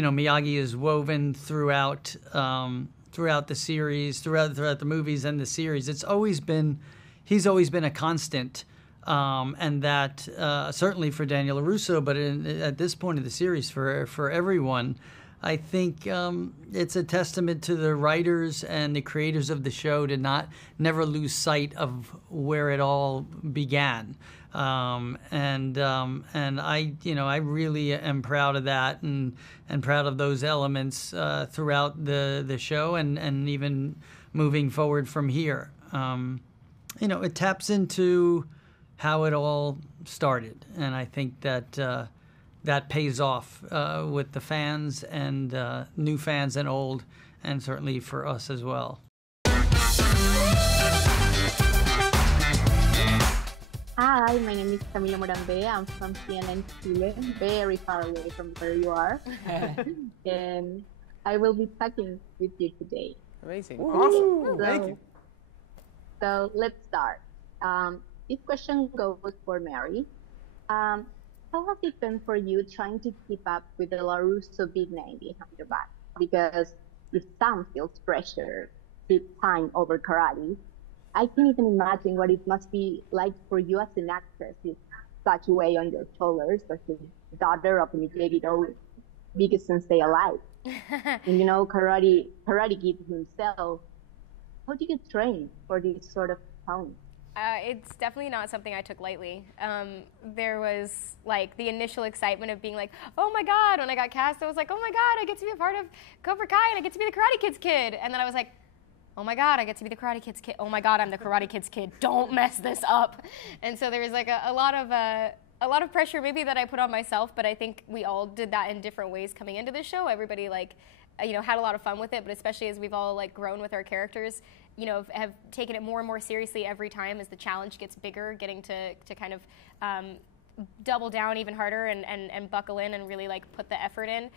Miyagi is woven throughout the series, throughout the movies and the series. He's always been a constant, and that certainly for Daniel LaRusso, but at this point of the series for everyone, I think it's a testament to the writers and the creators of the show to never lose sight of where it all began. And I really am proud of that and proud of those elements throughout the show and even moving forward from here. It taps into how it all started, and I think that that pays off with the fans and new fans and old, and certainly for us as well. Hi, my name is Camila Morambe. I'm from CNN Chile, very far away from where you are. And I will be talking with you today. Amazing. Awesome. So, thank you. So let's start. This question goes for Mary. How has it been for you trying to keep up with the LaRusso big name behind your back? Because if Sam feels pressure, big time over karate, I can't even imagine what it must be like for you as an actress with such a weight on your shoulders as the daughter of Miyagi-Do's biggest sensei alive. And karate kid himself. How do you train for this sort of tone? It's definitely not something I took lightly. There was like the initial excitement of being like, oh my God, when I got cast, I was like, oh my God, I get to be a part of Cobra Kai and I get to be the Karate Kid's kid. And then I was like, oh my God, I get to be the Karate Kid's kid. Oh my God, I'm the Karate Kid's kid. Don't mess this up. And so there was like a lot of pressure maybe that I put on myself, but I think we all did that in different ways coming into the show. Everybody had a lot of fun with it, but especially as we've all grown with our characters, have taken it more and more seriously every time as the challenge gets bigger, getting to kind of double down even harder and buckle in and really put the effort in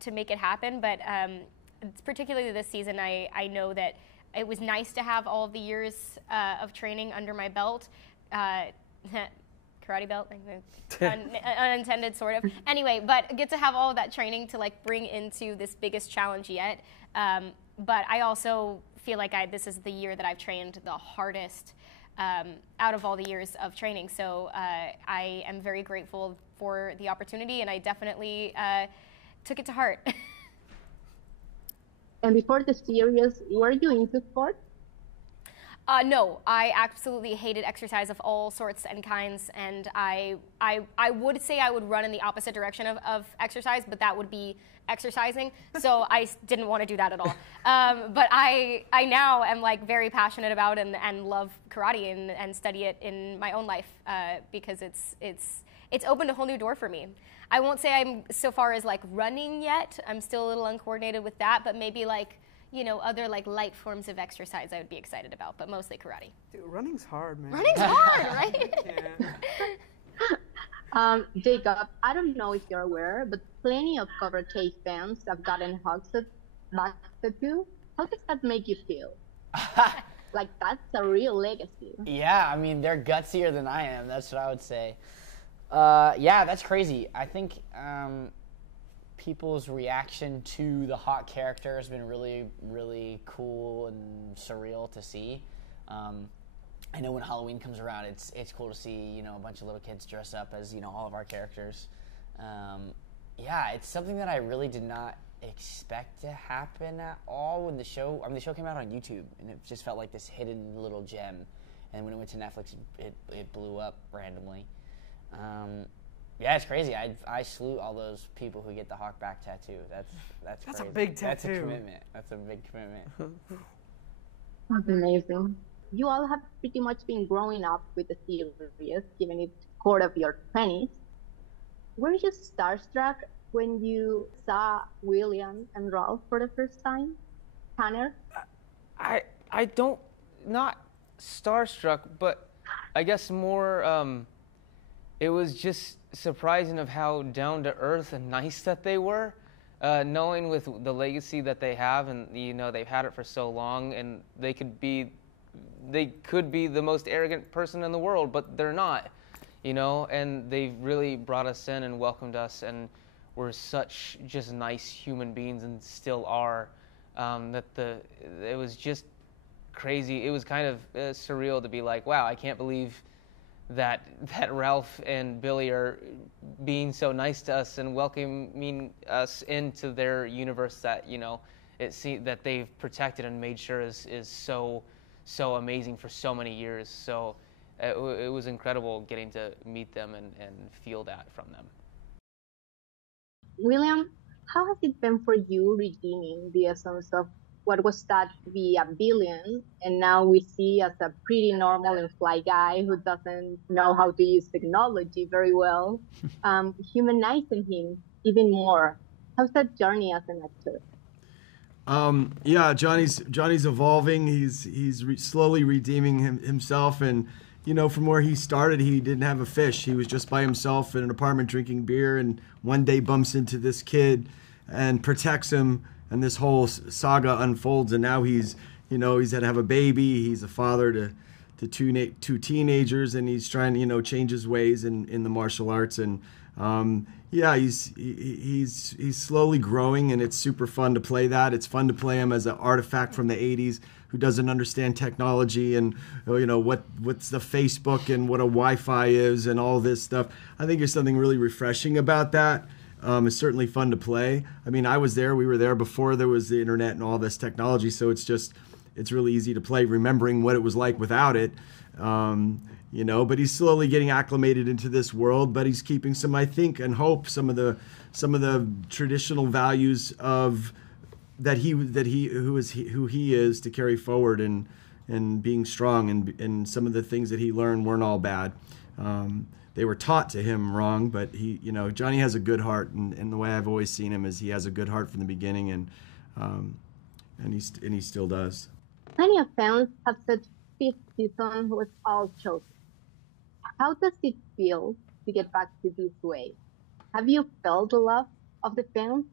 to make it happen. But particularly this season, I know that it was nice to have all of the years of training under my belt. Karate belt, unintended sort of. Anyway, but get to have all of that training to bring into this biggest challenge yet. But I also feel like this is the year that I've trained the hardest out of all the years of training. So I am very grateful for the opportunity, and I definitely took it to heart. And before the series, were you into sports? No, I absolutely hated exercise of all sorts and kinds, and I would say I would run in the opposite direction of exercise, but that would be exercising, so I didn't want to do that at all. But I now am very passionate about and love karate and study it in my own life because it's opened a whole new door for me. I won't say I'm so far as running yet. I'm still a little uncoordinated with that, but maybe other light forms of exercise I would be excited about, but mostly karate. Dude, running's hard, man. Running's hard, right? Jacob, I don't know if you're aware, but plenty of Cobra Kai fans have gotten hugs back at you. How does that make you feel? That's a real legacy. Yeah, I mean, they're gutsier than I am. That's what I would say. Yeah, that's crazy. I think people's reaction to the hot character has been really, really cool and surreal to see. I know when Halloween comes around, it's cool to see a bunch of little kids dress up as all of our characters. Yeah, it's something that I really did not expect to happen at all when the show. I mean, the show came out on YouTube, and it just felt like this hidden little gem. And when it went to Netflix, it blew up randomly. Yeah, it's crazy. I salute all those people who get the hawk back tattoo. That's crazy. A big tattoo. That's a commitment. That's a big commitment. That's amazing. You all have pretty much been growing up with the series, given its core of your 20s. Were you starstruck when you saw William and Ralph for the first time? Tanner? I don't, not starstruck, but I guess more, it was just surprising of how down to earth and nice that they were, knowing with the legacy that they have, and they've had it for so long, and they could be the most arrogant person in the world, but they're not, and they really brought us in and welcomed us, and were such just nice human beings and still are. It was just crazy. It was kind of surreal to be like, wow, I can't believe that Ralph and Billy are being so nice to us and welcoming us into their universe that, you know, that they've protected and made sure is so amazing for so many years. So it was incredible getting to meet them and feel that from them. William, how has it been for you redeeming the essence of what was thought to be a villain, and now we see as a pretty normal and fly guy who doesn't know how to use technology very well, humanizing him even more? How's that journey as an actor? Yeah, Johnny's evolving. He's slowly redeeming himself, and you know, from where he started, he didn't have a fish. He was just by himself in an apartment drinking beer, and one day bumps into this kid and protects him, and this whole saga unfolds. And now he's had to have a baby. He's a father to two teenagers, and he's trying to change his ways in the martial arts. And yeah, he's slowly growing, and it's super fun to play that. It's fun to play him as an artifact from the 80s who doesn't understand technology and what's the Facebook and what a Wi-Fi is and all this stuff. I think there's something really refreshing about that. It's certainly fun to play. I mean, we were there before there was the internet and all this technology, so it's really easy to play, remembering what it was like without it. But he's slowly getting acclimated into this world, but he's keeping some, I think, and hope, some of the traditional values of who he is to carry forward, and being strong, and some of the things that he learned weren't all bad. They were taught to him wrong, but Johnny has a good heart, and the way I've always seen him is he has a good heart from the beginning, and he still does. Many of fans have said fifth season was all chosen. How does it feel to get back to this way? Have you felt the love of the fans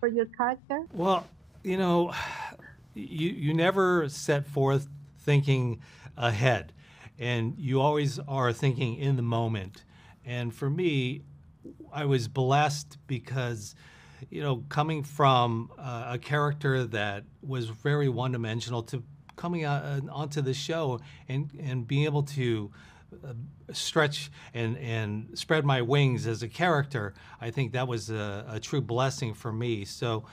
for your character? Well, you never set forth thinking ahead, and you always are thinking in the moment. And for me, I was blessed because, coming from a character that was very one-dimensional to coming onto the show and being able to stretch and spread my wings as a character, I think that was a true blessing for me. So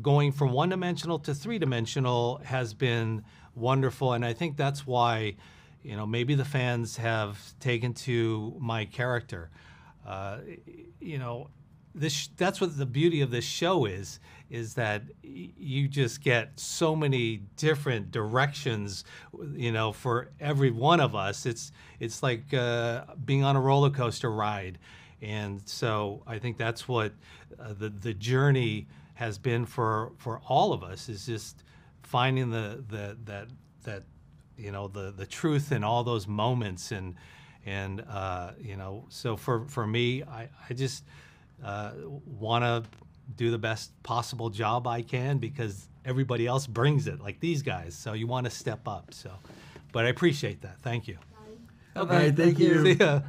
going from one-dimensional to three-dimensional has been wonderful, and I think that's why maybe the fans have taken to my character. That's what the beauty of this show is that you just get so many different directions, for every one of us. It's like being on a roller coaster ride. And so I think that's what the journey has been for all of us, is just finding the truth in all those moments. And so for me, I just want to do the best possible job I can, because everybody else brings it, like these guys. So you want to step up. But I appreciate that. Thank you. Okay, thank you. See ya.